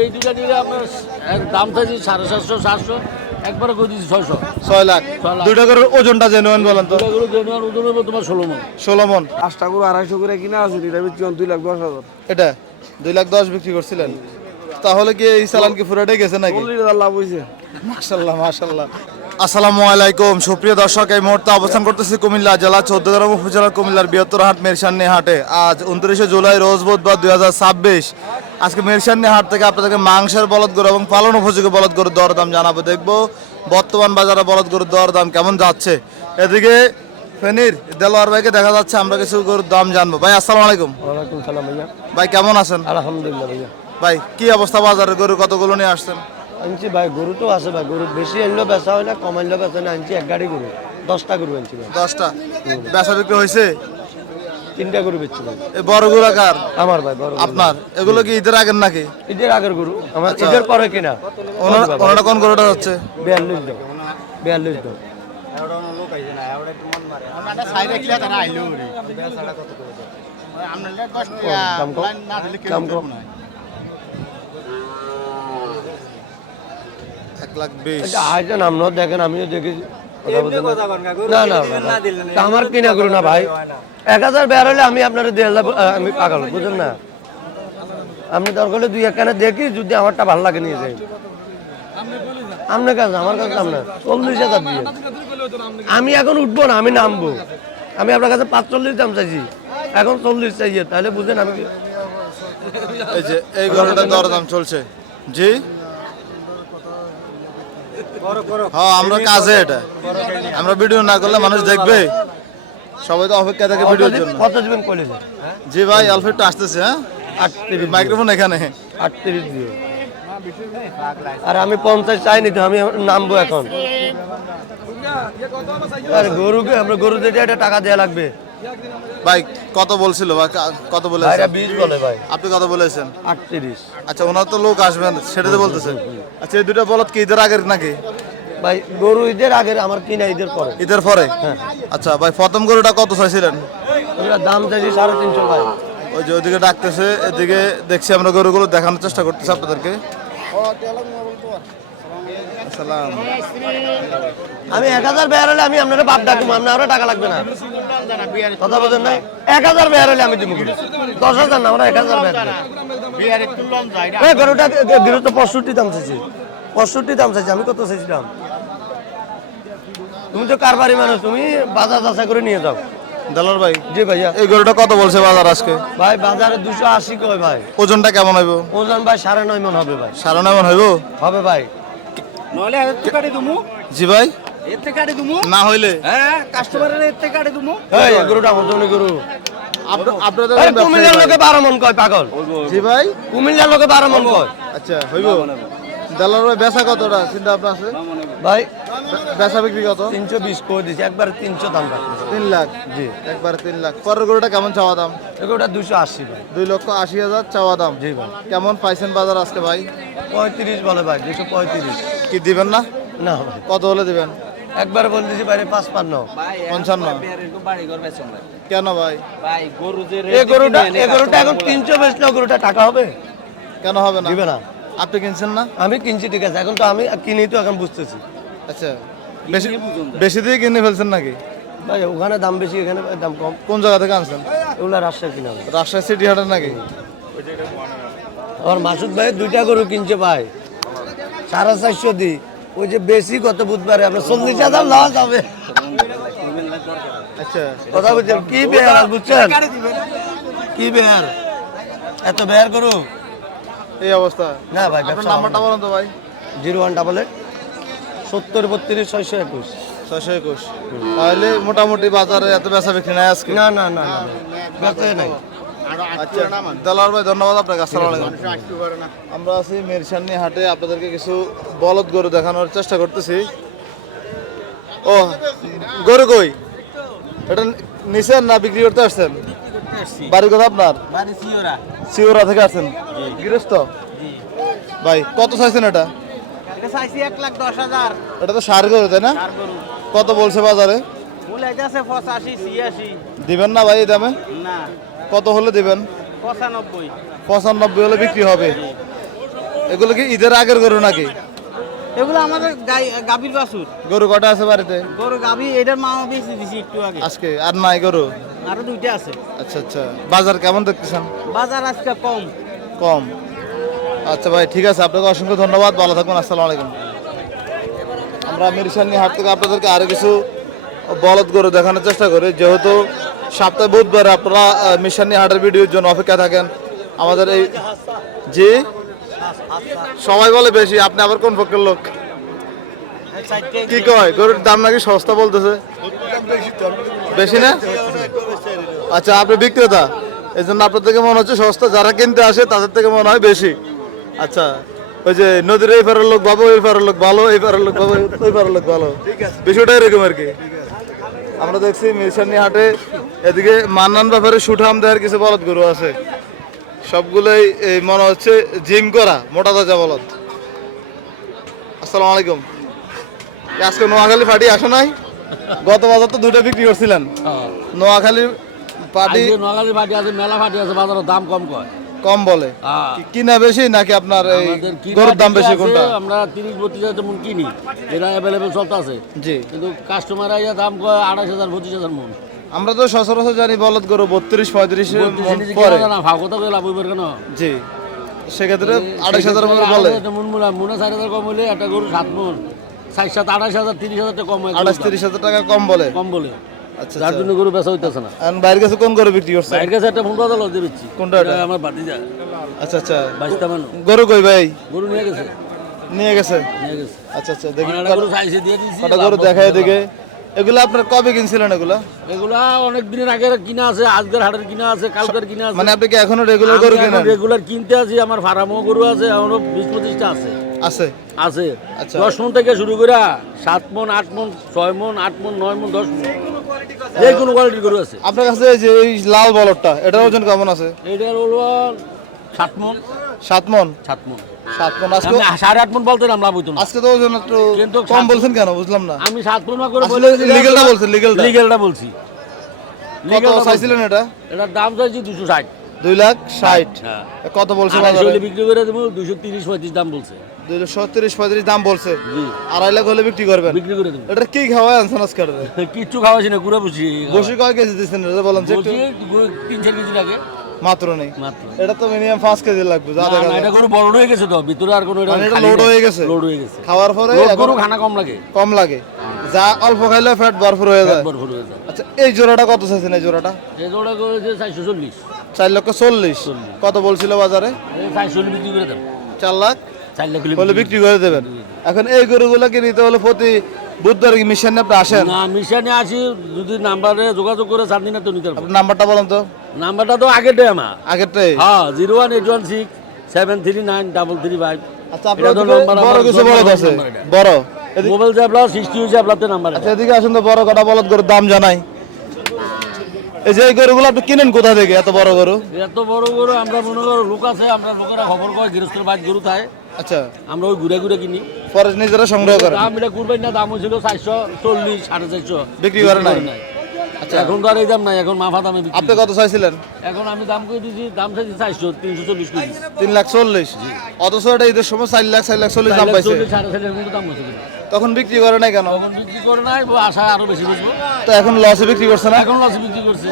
এই দুটা নিলে আপনার দাম থাকছে 750 700, একবারে করে দিচ্ছি 600। 6 লাখ। দুইটা করে ওজনটা জেনুইন বলেন তো। দুটা করে জেনুয়ার ওজন হবে তোমার 16 মণ। 16 মণ। 5টা করে 250 করে কিনা আছে, এটা বিক্রি 2,10,000। এটা 2,10,000 বিক্রি করছিলেন, তাহলে কি এই চালান কি পুরাটাই গেছে নাকি? 40,000 লাভ হইছে। মাশাআল্লাহ মাশাআল্লাহ। আসসালামু আলাইকুম সুপ্রিয় দর্শক, এই মুহূর্তে অবস্থান করতেছি কুমিল্লা জেলা 14 গ্রাম উপজেলার কুমিল্লার বৃহত্তর হাট মেরসান্নি হাটে। আজ 29 জুলাই রোজ বুধবার 2026। আজকে মেরসান্নি হাট থেকে আপনাদেরকে মাংসের বলদ গরু এবং পালন উপযোগী বলদ গরুর দরদাম জানাবো। দেখবো বর্তমান বাজারে বলদ গরুর দরদাম কেমন যাচ্ছে। এদিকে ফেনীর দেলোয়ার ভাইকে দেখা যাচ্ছে, আমরা কিছু গরুর দাম জানবো। ভাই আসসালামু আলাইকুম। ওয়ালাইকুম সালাম ভাইয়া। ভাই কেমন আছেন? আলহামদুলিল্লাহ ভাইয়া। ভাই কি অবস্থা বাজারে, গরু কতগুলো নিয়ে আসছেন? আনছি ভাই, গরু তো আছে ভাই, গরু বেশি আনলেও বেচা হয় না, কম আনলেও বেচা না। আনছি এক গাড়ি গরু, 10টা গরু আনছি ভাই। 10টা বেচা বিক্রি হয়েছে? 3টা গরু বেচছি ভাই। এই বড় গুলাকার আমার ভাই বড় গরু। আপনার এগুলো কি ঈদের আগের নাকি? ঈদের আগের গরু, আমার ঈদের পরে কিনা। ওনারা কোন গরুটা হচ্ছে? 42 দাম, 42 দাম। দাম কম। 1,20,000। এটা আইটা নাম না দেখেন, আমিও দেখেছি। না না না, আমার কিনা গরু না ভাই। 1,000 বের হলে আমি আপনার 1,500, আমি পাগল, বুঝুন না। আপনি দরকার হলে 2-1 দেখি, যদি আমারটা ভালো লাগে নিয়ে যাই। আপনার কাছে, আমার কাছে দাম না, 40,000 দিয়ে। আমি এখন উঠবো না, আমি নামবো। আমি আপনার কাছে 45 দাম চাইছি, এখন 40 চাইছে, তাহলে বুঝেন আমি কি। এই যে এই গরুটার দরদাম চলছে। জি হ্যাঁ, আমরা কাজে এটা, আমরা ভিডিও না করলে মানুষ দেখবে, সবাই তো অপেক্ষা থাকে ভিডিওর জন্য। কত দিবেন কইলে? জি ভাই অল্প একটু আসতেছে। হ্যাঁ 38 মাইক্রোফোন এখানে। 38 দিও। আর আমি 50 চাইনি তো, আমি নামবো এখন। আর গরুকে আমরা গরু দিতে এটা টাকা দেয়া লাগবে ভাই কত বলছিল ভাই, কত ভাইরা বলেছেন? 20 বলে ভাই। আপনি কত বলেছেন? 38। আচ্ছা ওনার তো লোক আসবেন, সেটাতে বলতেছেন। আচ্ছা এই দুটো বলদ কি ঈদের আগের নাকি? ভাই গরু ঈদের আগে, আমার কিনা ঈদের পরে। ঈদের পরে? আচ্ছা ভাই প্রথম গরুটা কত চাইছিলেন? ওটা দাম চাইছি 350 ভাই। ওই যে ওইদিকে ডাকতেছে, এদিকে দেখছি আমরা গরুগুলো দেখানোর চেষ্টা করতেছি আপনাদেরকে। আসসালাম। আমি 1000 বের হলে আমি আপনার বাপ ডাকুম, আপনার টাকা লাগবে না, কথা বলেন না। 1000 বের হলে আমি দিব, 10,000 না, আমরা 1000 বের দেব। এই গরুটা গরু তো 65 দাম চাইছি, 65 দাম চাইছি। আমি কত চাইছিলাম? তুমি তো কারবারি মানুষ, তুমি বাজার যাচাই করে নিয়ে যাও। দালাল ভাই জি ভাইয়া। এই গরুটা কত বলছে বাজার আজকে? ভাই বাজারে 280 কয় ভাই। ওজনটা কেমন হইব? ওজন ভাই 9.5 মণ হবে ভাই। 9.5 মণ হইব? হবে ভাই। নলে এতে কাটি দিমু। জি ভাই এতে কাটি দিমু। না হইলে? হ্যাঁ, কাস্টমারের এতে কাটি দিমু। এই গরুটা ওজনে গরু। আপনাদের এই কুমিল্লার লোকে 12 মণ কয়, পাগল। জি ভাই কুমিল্লার লোকে 12 মণ কয়। আচ্ছা হইব। দালাল ভাই বেচা কতটা চিন্তা আপনার আছে? ভাই বেচা বিক্রি কত? 320 করে দিছি, একবার 300 দাম রাখছি। 3 লাখ? জি একবার 3 লাখ। পরের গরুটা কেমন চাওয়া দাম? এগুলোটা 280 ভাই। 2,80,000 চাওয়া দাম। জি ভাই। কেমন পাইছেন বাজার আজকে ভাই? 35 বলে ভাই, 235। কি দিবেন না? না ভাই, কত হলে দিবেন? একবার বলতেছি বাইরে 55। 55? কেন ভাই? এই গরুটা এখন 300 বেচলে গরুটা টাকা হবে? কেন হবে না? দিবে না। আপনি কিনছেন না? আমি কিনছি ঠিক আছে, এখন তো আমি কিনি তো, এখন বুঝতেছি। আচ্ছা বেশি বেশি দিয়ে কিনে ফেলছেন নাকি? ভাই ওখানে দাম বেশি, এখানে দাম কম। কোন জায়গা থেকে আনছেন? এগুলা রাজশাহী কিনা ভাই। রাজশাহী সিটি হাটের নাকি? আমার মাসুদ ভাই 2টা গরু কিনছে ভাই, 450 দি। ওই যে বেশি গত বুধবারে আপনার 40,000 লস হবে। আচ্ছা কথা বলছেন কি বেয়ার, বুঝছেন কি বেয়ার, এত বেয়ার গরু এই অবস্থা। না ভাই। আপনার নাম্বারটা বলুন তো ভাই। 0188 70 32 621। 621। তাহলে মোটামুটি বাজারে এত বেচা বিক্রি নাই আজকে? না না না না, বেচা নাই। আচ্ছা দালাল ভাই ধন্যবাদ আপনাকে। আসসালামু আলাইকুম। আমরা আছি মেরসান্নি হাটে, আপনাদেরকে কিছু বলদ গরু দেখানোর চেষ্টা করতেছি। ও গরু কই? এটা নিছেন না বিক্রি করতে আসছেন? বাড়ি কোথা আপনার? সিওরা থেকে আসছেন? গৃহস্থ? ভাই কত চাইছেন এটা? এটা তো সার গরু তাই না? কত বলছে বাজারে? দিবেন না ভাই এই দামে? কত হলে দিবেন? 95 95 হলে বিক্রি হবে। এগুলো কি ঈদের আগের গরু নাকি? এগুলো আমাদের গাভীর বাছুর। গরু কটা আছে বাড়িতে? গরু গাভী এটার মা বেশি দিছি একটু আগে। আজকে আর নাই গরু? আরো দুইটা আছে। আচ্ছা আচ্ছা, বাজার কেমন দেখতেছেন? বাজার আজকে কম। কম। আচ্ছা ভাই, ঠিক আছে, আপনাকে অসংখ্য ধন্যবাদ, ভালো থাকবেন, আসসালামু আলাইকুম। আমরা মিরসানি হাট থেকে আপনাদেরকে আরো কিছু বলদ গরু দেখানোর চেষ্টা করি, যেহেতু সপ্তাহে বুধবার আপনারা মিরসানি হাটের ভিডিওর জন্য অপেক্ষা থাকেন। আমাদের এই জি সবাই বলে বেশি, আপনি আবার কোন পক্ষের লোক? কি কয় গরুর দাম নাকি সস্তা বলতেছে? বেশি না? আচ্ছা, আপনি বিক্রেতা, এই জন্য আপনার থেকে মনে হচ্ছে সস্তা, যারা কিনতে আসে তাদের থেকে মনে হয় বেশি। আচ্ছা, ওই যে নদীর এই পারের লোক ভালো, ওই পারের লোক ভালো, এই পারের লোক ভালো, ওই পারের লোক ভালো, বিষয়টা এরকম আর কি। আমরা দেখছি মিরসানি হাটে এদিকে মান্নান ব্যাপারে সুঠাম দেওয়ার কিছু বলদ গরু আছে, সবগুলোই এই মনে হচ্ছে জিম করা মোটা তাজা বলদ। আসসালামু আলাইকুম। আজকে নোয়াখালী পার্টি আসো নাই? গত বছর তো দুটো বিক্রি করছিলেন। নোয়াখালী পার্টি, নোয়াখালী পার্টি আছে, মেলা পার্টি আছে, বাজারের দাম কম কয়, কম বলে। কিনা বেশি নাকি আপনার এই গরুর দাম বেশি কোনটা? আমরা 30-32 মন কিনি, এটা অ্যাভেলেবেল চলতে আছে। জি, কিন্তু কাস্টমার আইয়া দাম কয় 28,000 25,000 মন। আমরা তো সচরাচর জানি বলদ গরু 32-35 মন পরে। ভাগ কথা বলে লাভ হইবার কেন? জি, সেক্ষেত্রে 28,000 মন বলে। মন মনে 4,000 কম হইলে একটা গরু 7 মন, 7-7 28,000 30,000 টাকা কম হয়, 28-30,000 টাকা কম বলে। কম বলে। আচ্ছা, যার জন্য গরু বেচা হইতেছে না। এখন বাইরের কাছে কোন গরু বিক্রি করছে? বাইরের কাছে একটা ফোন কথা লজ্জা দিচ্ছি। কোনটা এটা? আমার ভাতিজা। আচ্ছা আচ্ছা, 22টা মানুষ গরু কই ভাই? গরু নিয়ে গেছে, নিয়ে গেছে। নিয়ে গেছে। আচ্ছা আচ্ছা, দেখি একটা গরু চাইছে দিয়ে দিছি। কটা গরু দেখায় দিকে। এগুলো আপনার কবে কিনছিলেন এগুলা? এগুলা অনেক দিনের আগে কিনা আছে, আজকের হাটের কিনা আছে, কালকের কিনা আছে। মানে আপনি কি এখনো রেগুলার গরু কেনেন? রেগুলার কিনতে আছি, আমার ফার্মও গরু আছে, এখনো 20-25টা আছে। আছে আছে আচ্ছা। 10 মন থেকে শুরু করে 7 মন, 8 মন, 6 মন, 8 মন, 9 মন, 10 মন, যে কোনো কোয়ালিটির গরু আছে। আপনার কাছে এই যে এই লাল বলদটা, এটার ওজন কেমন আছে? এটার হলো 7 মন। 7 মন? 7 মন। 7 মন। আজকে 8.5 মন বলতে নাম লাভ হইতো না। আজকে তো ওজন একটু কিন্তু কম বলছেন কেন, বুঝলাম না। আমি 7 মন করে আসলে লিগ্যালটা বলছেন, লিগ্যালটা বলছি। কত চাইছিলেন এটা? এটার দাম চাইছি 260। 2,60,000। হ্যাঁ। কত বলছে আড়াইশো বাজারে? হলে বিক্রি করে দেবো, 230-35 দাম বলছে। 230-35 দাম বলছে। জি, 2.5 লাখ হলে বিক্রি করবেন? বিক্রি করে দেবো। এটা কি খাওয়ায় আনছেন আজকে? কিচ্ছু খাওয়াছি না, ঘুরে বসি। বসে কয় কেজি দিচ্ছেন এটা বলেন তো একটু? 3-4 কেজি লাগে মাত্র নেই। মাত্র। এটা তো মিনিমাম 5 কেজি লাগবে, যা না, দেখা না, যায়। এটা গরু বড় হয়ে গেছে তো, ভিতরে আর কোনো মানে এটা লোড হয়ে গেছে? লোড হয়ে গেছে। খাওয়ার পরে লোড এখন গরু খানা কম লাগে, কম লাগে, যা অল্প খাইলে ফ্যাট ভরপুর হয়ে যায়। ভরপুর হয়ে যায়। আচ্ছা, এই জোড়াটা কত চাইছেন? এই জোড়াটা এই জোড়া করেছে 440। 4,40,000। কত বলছিল বাজারে? এই 440 বিক্রি করে দেবো। 4 লাখ 4 লাখ হলে বিক্রি করে দেবেন। এখন এই গরুগুলোকে নিতে হলে প্রতি বুধবার কি মিশনে আপনি আসেন? না, মিশনে আসি, যদি নাম্বারে যোগাযোগ করে চাঁদিনা তো নিতে পারবো। আপনার নাম্বারটা বলেন তো। নাম্বারটা তো আগেরটাই আমার। আগেরটাই? হ্যাঁ, 01816-739-335। আচ্ছা, আপনার বড় কিছু বলদ আছে? বড় মোবাইল জাবলা 60 হইছে আপনাদের নাম্বার। আচ্ছা, এদিকে আসুন তো, বড় কটা বলদ গরুর দাম জানাই। এই যে এই গরুগুলো আপনি কিনেন কোথা থেকে, এত বড় গরু? এত বড় গরু আমরা মনে করো লোক আছে, আমরা লোকেরা খবর কয় গৃহস্থের বাড়ি গরু থাকে, আচ্ছা, আমরা ওই ঘুরে ঘুরে কিনি। পরে নিজেরা সংগ্রহ করেন? দাম এটা কুরবাই না, দাম হয়েছিল 440, 450। বিক্রি করে নাই? আচ্ছা, এখন তো আর এই দাম নাই, এখন মাফা দামে বিক্রি। আপনি কত চাইছিলেন? এখন আমি দাম করে দিয়েছি, দাম চাইছি 400, 340 করে দিয়েছি। 3,40,000। অথচ এটা ঈদের সময় 4,40,000 দাম পাইছে। 4.5 মতো দাম হয়েছে। তখন বিক্রি করে নাই কেন? তখন বিক্রি করে নাই, আশা আরো বেশি বুঝবো। তো এখন লসে বিক্রি করছে না? এখন লস বিক্রি করছে,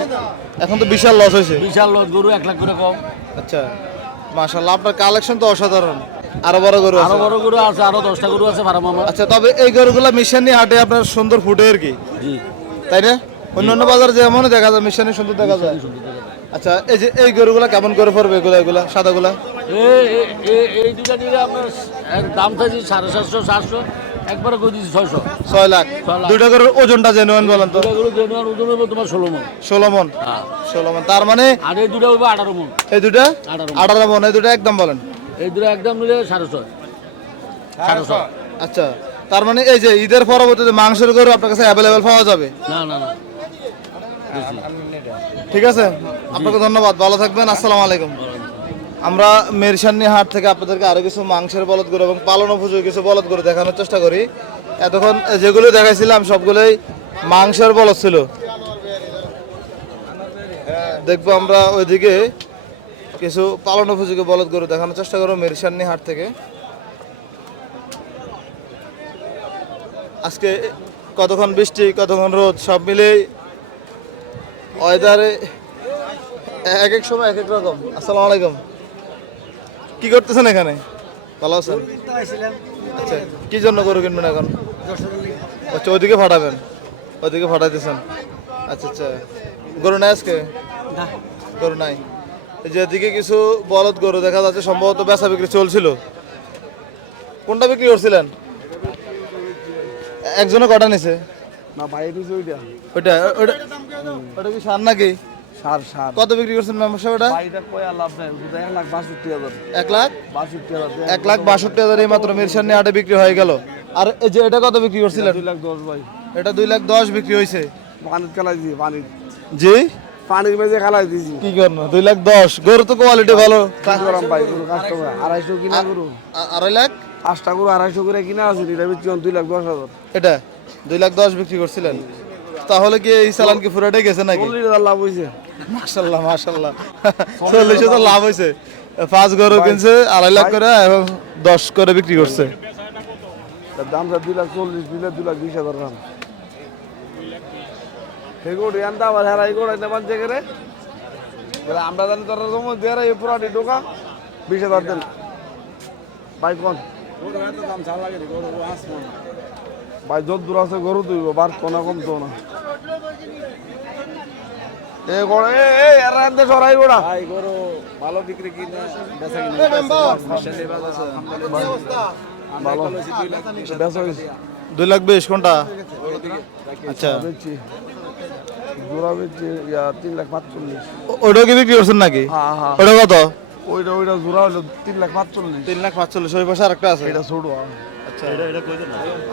এখন তো বিশাল লস হয়েছে। বিশাল লস, গরু 1 লাখ করে কম। আচ্ছা, মাশাআল্লাহ, আপনার কালেকশন তো অসাধারণ। আরো বড় গরু আরো আছে? বড় গরু আছে, আরো 10টা গরু আছে ফার্ম আমার। আচ্ছা, তবে এই গরুগুলা মিশানি হাটে আপনার সুন্দর ফুটে আর কি, জি, তাই না? অন্যান্য বাজার যেমন দেখা যায় মিশানি সুন্দর দেখা যায়। আচ্ছা, এই যে এই গরুগুলা কেমন করে পড়বে? এগুলা সাদাগুলা? এই দুটা নিলে আপনার দাম চাইছি 750, 700, একবারে করে দিচ্ছি 600। 6 লাখ। দুইটা গরুর ওজনটা জেনুইন বলেন তো। দুটা গরু জেনুয়ার ওজন হবে তোমার 16 মন। 16 মন? হ্যাঁ। 16 মন, তার মানে আর এই দুটা হবে 18 মন। এই দুটা 18 18 মন। এই দুটা একদম বলেন। এই দুটা একদম নিলে 650। 650। আচ্ছা, তার মানে এই যে ঈদের পরবর্তীতে মাংসের গরু আপনার কাছে অ্যাভেলেবেল পাওয়া যাবে? না, না, না। ঠিক আছে, আপনাকে ধন্যবাদ, ভালো থাকবেন, আসসালামু আলাইকুম। আমরা মেরসানি হাট থেকে আপনাদেরকে আরো কিছু মাংসের বলদ গরু এবং পালন উপযোগী কিছু বলদ গরু দেখানোর চেষ্টা করি। এতক্ষণ যেগুলো দেখাইছিলাম সবগুলোই মাংসের বলদ ছিল। দেখবো আমরা ওইদিকে কিছু পালন উপযোগী বলদ গরু দেখানোর চেষ্টা করবো মেরসান্নি হাট থেকে। আজকে কতক্ষণ বৃষ্টি কতক্ষণ রোদ সব মিলেই ওয়েদারে এক এক সময় এক এক রকম। আসসালামু আলাইকুম, কি করতেছেন এখানে? ভালো আছেন? আচ্ছা, কি জন্য গরু কিনবেন এখন? আচ্ছা, ওইদিকে ফাটাবেন, ওইদিকে ফাটাইতেছেন। আচ্ছা আচ্ছা, গরু নাই আজকে? গরু নাই। এই যে এদিকে কিছু বলদ গরু দেখা যাচ্ছে, সম্ভবত বেচা বিক্রি চলছিল। কোনটা বিক্রি করছিলেন? একজনে কটা নিছে? না বাইরে দিছে ওইটা ওইটা ওইটা ওটা কি সার নাকি? সার সার কত বিক্রি করছেন মেম্বার সাহেব? ওটা বাইরে কয়া লাভ নাই, ওটা 1,62,000 1,62,000 1,62,000 1,62,000 এই মাত্র মিরসানি হাটে বিক্রি হয়ে গেল। আর এই যে এটা কত বিক্রি করছিলেন? 2,10,000 ভাই। এটা 2,10,000 বিক্রি হয়েছে। পানির খেলাই দিছি, পানির জি পানির মেঝে খেলাই দিছি। কি করবো? 2,10,000 গরু তো কোয়ালিটি ভালো। গরম ভাই গরু কাস্টমার 250 কিনা গরু, 2.5 লাখ 5টা গরু 250 করে কিনা আছে, এটা বিক্রি 2,10,000 এটা 2,10,000 বিক্রি করছিলেন। তাহলে কি এই চালান কি পুরাটাই গেছে নাকি? 40,000 লাভ হয়েছে। মাশাল্লাহ মাশাল্লাহ, 40,000 লাভ হয়েছে। 5 গরু কিনছে 2.5 লাখ করে এবং 10 করে বিক্রি করছে। তার দামটা 2,40,000 দিলে 2,20,000 দাম। সেই গরু আনতে আবার হারাই গরু এনে বানছে করে বলে আমরা জানি তোর সময় দেয়ার এই পুরাটি ঢোকা 20,000 দেন ভাই। কোন ভাই যত দূর আছে গরু তুইব বার কোনা কম তো না। এ গরু এ এরা আনতে সরাই গোড়া ভাই গরু ভালো বিক্রি কিনা বেচা কিনা ভালো বেচা হইছে 2,20,000 কোনটা? আচ্ছা, বেচছি জোড়া বেচছি 3,45,000। ওটা কি বিক্রি করছেন নাকি? হ্যাঁ হ্যাঁ ওটা কত? ওইটা জোড়া হলো 3,45,000। 3,45,000। ওই পাশে আরেকটা আছে। এটা ছোট আচ্ছা,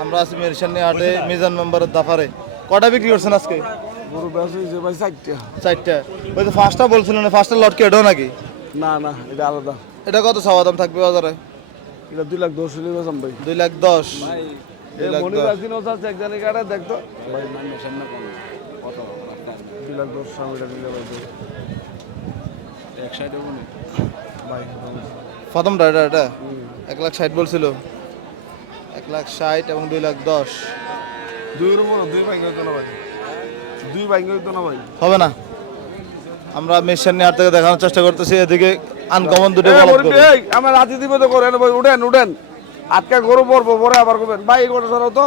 আমরা আছি মেরসানি হাটে মিজান মেম্বারের দাফারে। কটা বিক্রি করছেন আজকে? গরু বেচ হয়েছে ভাই 4টা। 4টা। ওই তো ফার্স্টটা বলছিলেন, ফার্স্টটা লটকে এটাও নাকি? না না এটা আলাদা। এটা কত চাওয়া দাম থাকবে বাজারে? এটা 2,10,000 হলে বেচাম ভাই। 2,10,000। এই মনির আসিন ওটা একজনের কাটা দেখতো ভাই মাইনের সামনে কত 2,10,000 সামনে দিলে ভাই এক সাইডে মনে ভাই প্রথমটা এটা 1,60,000 বলছিল। 1,60,000 এবং 2,10,000 দুইয়ের মনে দুই ভাই হইতো না ভাই, দুই ভাই হইতো না ভাই। হবে না। আমরা মেরসানি হাট থেকে দেখানোর চেষ্টা করতেছি। এদিকে আনকমন দুটো বলদ গরু। এই আমার রাতে দিবে তো করেন ভাই, উঠেন উঠেন আটকা গরু পড়বো পরে আবার করবেন ভাই। এই গরু সরাও তো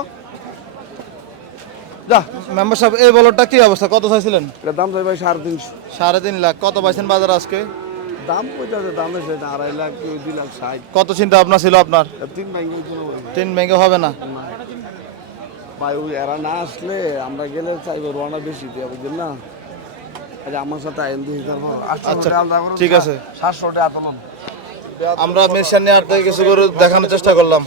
যা। মেম্বার সাহেব, এই বলদটা কি অবস্থা? কত চাইছিলেন? এটা দাম চাই ভাই 3.5। 3.5 লাখ। কত পাইছেন বাজারে আজকে? দাম কইতাছে দামে সেটা 2.5 লাখ কি 2,60,000। কত চিন্তা ভাবনা ছিল আপনার? 3 ভাই হইতো না ভাই। 3 ভেঙে হবে না। ভাই ওই এরা না আসলে আমরা গেলে চাইবো রোয়ানা বেশি দিয়ে বুঝলেন না। আচ্ছা আমার সাথে আইন দিয়ে তারপর আচ্ছা, ঠিক আছে। 700 টাকা আতলন। আমরা মেরসানি হাট থেকে কিছু গরু দেখানোর চেষ্টা করলাম।